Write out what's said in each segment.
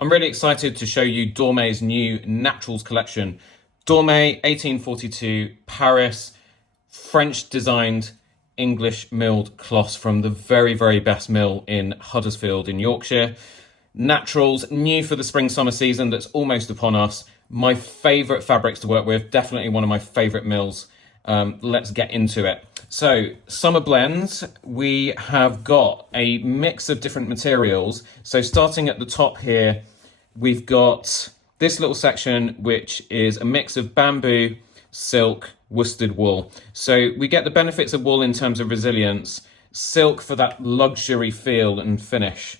I'm really excited to show you Dormeuy's new Naturals collection. Dormeuil, 1842, Paris, French designed English milled cloths from the very, very best mill in Huddersfield in Yorkshire. Naturals, new for the spring summer season that's almost upon us. My favourite fabrics to work with, definitely one of my favourite mills. Let's get into it. So, summer blends, we have got a mix of different materials. So starting at the top here, we've got this little section, which is a mix of bamboo, silk, worsted wool. So we get the benefits of wool in terms of resilience, silk for that luxury feel and finish,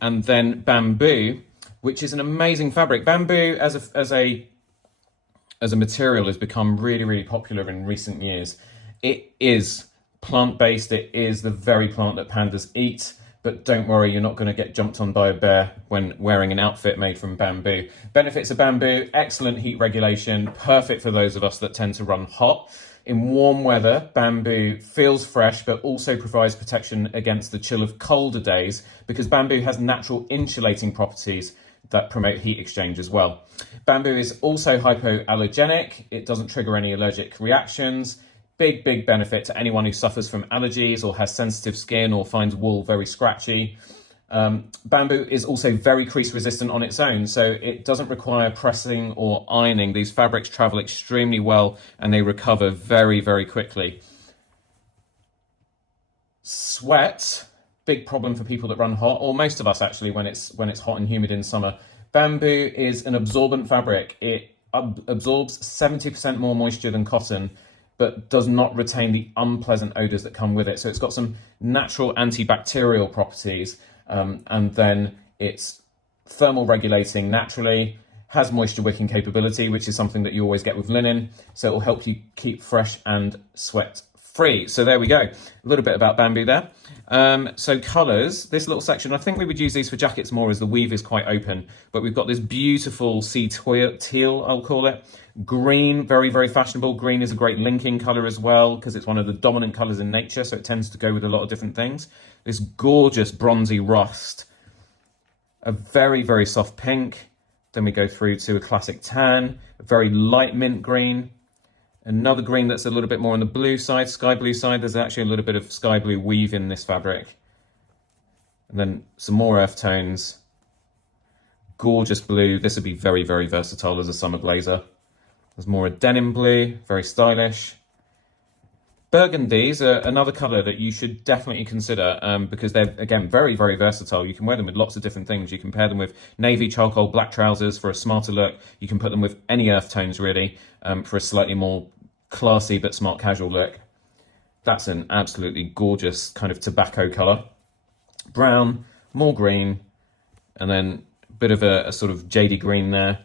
and then bamboo, which is an amazing fabric. Bamboo as a material has become really, really popular in recent years. It is plant-based. It is the very plant that pandas eat. But don't worry, you're not going to get jumped on by a bear when wearing an outfit made from bamboo. Benefits of bamboo: excellent heat regulation, perfect for those of us that tend to run hot. In warm weather, bamboo feels fresh, but also provides protection against the chill of colder days because bamboo has natural insulating properties that promote heat exchange as well. Bamboo is also hypoallergenic. It doesn't trigger any allergic reactions. Big benefit to anyone who suffers from allergies or has sensitive skin or finds wool very scratchy. Bamboo is also very crease resistant on its own, so it doesn't require pressing or ironing. These fabrics travel extremely well and they recover very, very quickly. Sweat, big problem for people that run hot, or most of us actually when it's hot and humid in summer. Bamboo is an absorbent fabric. It absorbs 70% more moisture than cotton, but does not retain the unpleasant odors that come with it. So it's got some natural antibacterial properties, and then it's thermal regulating naturally, has moisture wicking capability, which is something that you always get with linen. So it will help you keep fresh and sweat free. So there we go. A little bit about bamboo there. So colours, this little section, I think we would use these for jackets more as the weave is quite open, but we've got this beautiful sea teal, I'll call it. Green, very, very fashionable. Green is a great linking colour as well because it's one of the dominant colours in nature, so it tends to go with a lot of different things. This gorgeous bronzy rust, a very, very soft pink. Then we go through to a classic tan, a very light mint green, another green that's a little bit more on the blue side, sky blue side. There's actually a little bit of sky blue weave in this fabric. And then some more earth tones. Gorgeous blue. This would be very, very versatile as a summer blazer. There's more a denim blue, very stylish. Burgundies are another colour that you should definitely consider because they're, again, very, very versatile. You can wear them with lots of different things. You can pair them with navy, charcoal, black trousers for a smarter look. You can put them with any earth tones, really, for a slightly more classy but smart casual look. That's an absolutely gorgeous kind of tobacco colour. Brown, more green, and then a bit of a sort of jadey green there.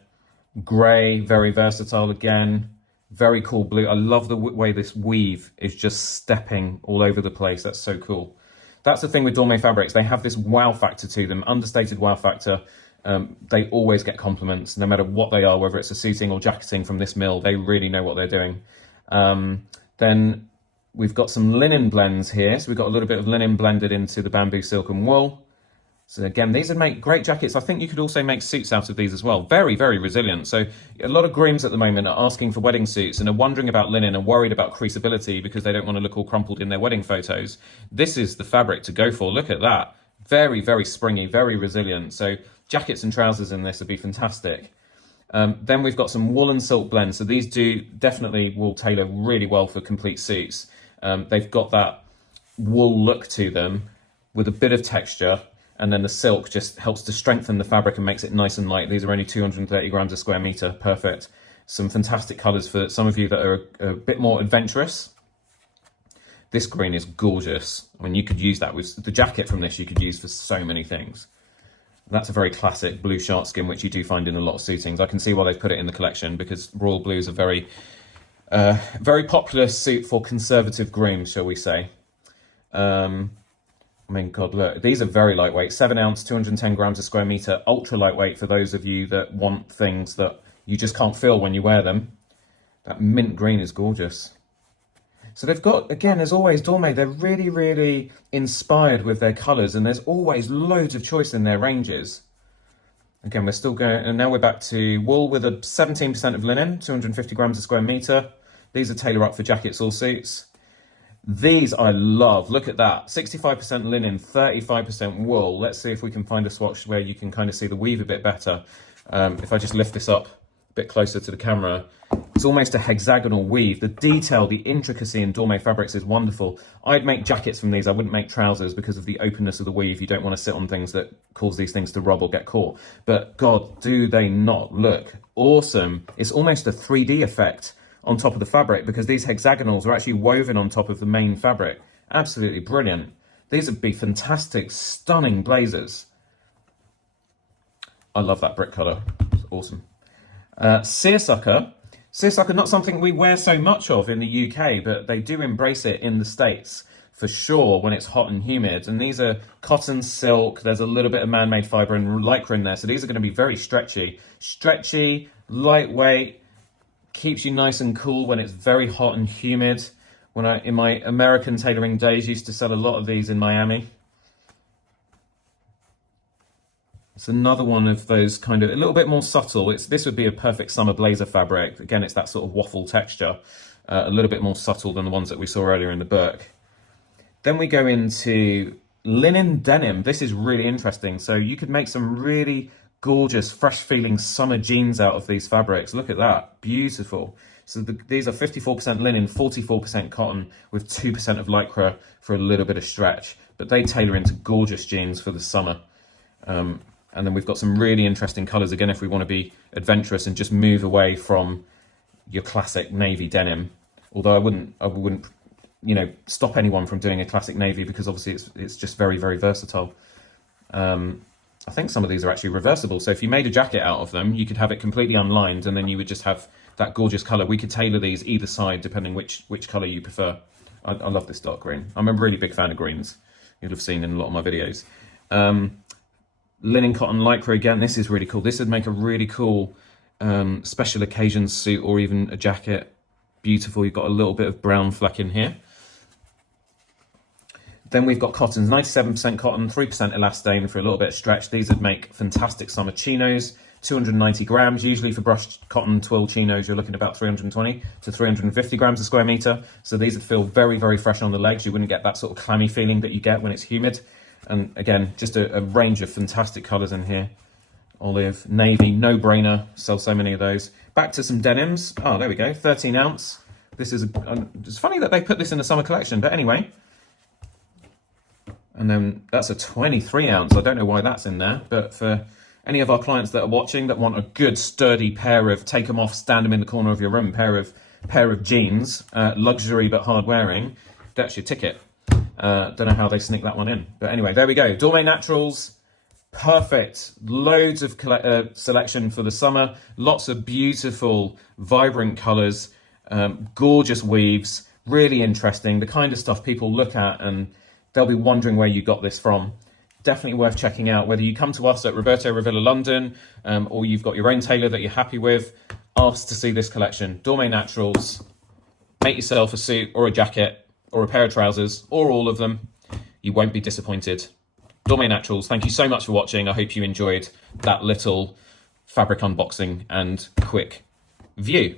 Grey, very versatile again. Very cool blue. I love the way this weave is just stepping all over the place. That's so cool. That's the thing with Dormeuil fabrics. They have this wow factor to them, understated wow factor. They always get compliments, no matter what they are, whether it's a suiting or jacketing from this mill. They really know what they're doing. Then we've got some linen blends here. So we've got a little bit of linen blended into the bamboo, silk and wool. So again, these would make great jackets. I think you could also make suits out of these as well. Very, very resilient. So a lot of grooms at the moment are asking for wedding suits and are wondering about linen and worried about creaseability because they don't want to look all crumpled in their wedding photos. This is the fabric to go for. Look at that. Very, very springy, very resilient. So jackets and trousers in this would be fantastic. Then we've got some wool and silk blends. So these definitely will tailor really well for complete suits. They've got that wool look to them with a bit of texture. And then the silk just helps to strengthen the fabric and makes it nice and light. These are only 230 grams a square meter. Perfect. Some fantastic colours for some of you that are a bit more adventurous. This green is gorgeous. I mean, you could use that with the jacket from this. You could use for so many things. That's a very classic blue shark skin, which you do find in a lot of suitings. I can see why they've put it in the collection because royal blue is a very, very popular suit for conservative grooms, shall we say. I mean, God, look, these are very lightweight, 7 ounce, 210 grams a square meter, ultra lightweight for those of you that want things that you just can't feel when you wear them. That mint green is gorgeous. So they've got, again, as always, Dormeuil, they're really, really inspired with their colours and there's always loads of choice in their ranges. Again, we're still going, and now we're back to wool with a 17% of linen, 250 grams a square meter. These are tailor up for jackets or suits. These I love. Look at that. 65% linen, 35% wool. Let's see if we can find a swatch where you can kind of see the weave a bit better. If I just lift this up a bit closer to the camera, it's almost a hexagonal weave. The detail, the intricacy in Dormeuil fabrics is wonderful. I'd make jackets from these. I wouldn't make trousers because of the openness of the weave. You don't want to sit on things that cause these things to rub or get caught. But God, do they not look awesome? It's almost a 3D effect on top of the fabric because these hexagonals are actually woven on top of the main fabric. Absolutely brilliant. These would be fantastic, stunning blazers. I love that brick colour. It's awesome. Seersucker. Seersucker, not something we wear so much of in the UK, but they do embrace it in the States for sure when it's hot and humid. And these are cotton, silk. There's a little bit of man-made fibre and lycra in there. So these are going to be very stretchy. Stretchy, lightweight, keeps you nice and cool when it's very hot and humid. When in my American tailoring days, used to sell a lot of these in Miami. It's another one of those kind of a little bit more subtle. This would be a perfect summer blazer fabric. Again, it's that sort of waffle texture, a little bit more subtle than the ones that we saw earlier in the book. Then we go into linen denim. This is really interesting. So you could make some really gorgeous, fresh feeling summer jeans out of these fabrics. Look at that, beautiful. So these are 54% linen, 44% cotton with 2% of lycra for a little bit of stretch, but they tailor into gorgeous jeans for the summer. And then we've got some really interesting colors again if we want to be adventurous and just move away from your classic navy denim. Although I wouldn't, you know, stop anyone from doing a classic navy because obviously it's just very, very versatile. I think some of these are actually reversible. So if you made a jacket out of them, you could have it completely unlined and then you would just have that gorgeous color. We could tailor these either side depending which color you prefer. I love this dark green. I'm a really big fan of greens. You'll have seen in a lot of my videos. Linen cotton lycra again. This is really cool. This would make a really cool special occasion suit or even a jacket. Beautiful. You've got a little bit of brown fleck in here. Then we've got cottons, 97% cotton, 3% elastane for a little bit of stretch. These would make fantastic summer chinos, 290 grams. Usually for brushed cotton twill chinos, you're looking at about 320 to 350 grams a square meter. So these would feel very, very fresh on the legs. You wouldn't get that sort of clammy feeling that you get when it's humid. And again, just a range of fantastic colors in here. Olive, navy, no brainer. Sell so many of those. Back to some denims. Oh, there we go, 13 ounce. This is, it's funny that they put this in the summer collection, but anyway. And then that's a 23 ounce. I don't know why that's in there, but for any of our clients that are watching that want a good sturdy pair of take them off, stand them in the corner of your room, pair of jeans, luxury but hard wearing, that's your ticket. Don't know how they sneak that one in, but anyway, there we go. Dormeuil Naturals, perfect. Loads of selection for the summer. Lots of beautiful, vibrant colors, gorgeous weaves, really interesting. The kind of stuff people look at and they'll be wondering where you got this from. Definitely worth checking out. Whether you come to us at Roberto Revilla London or you've got your own tailor that you're happy with, ask to see this collection. Dormeuil Naturals. Make yourself a suit or a jacket or a pair of trousers or all of them. You won't be disappointed. Dormeuil Naturals, thank you so much for watching. I hope you enjoyed that little fabric unboxing and quick view.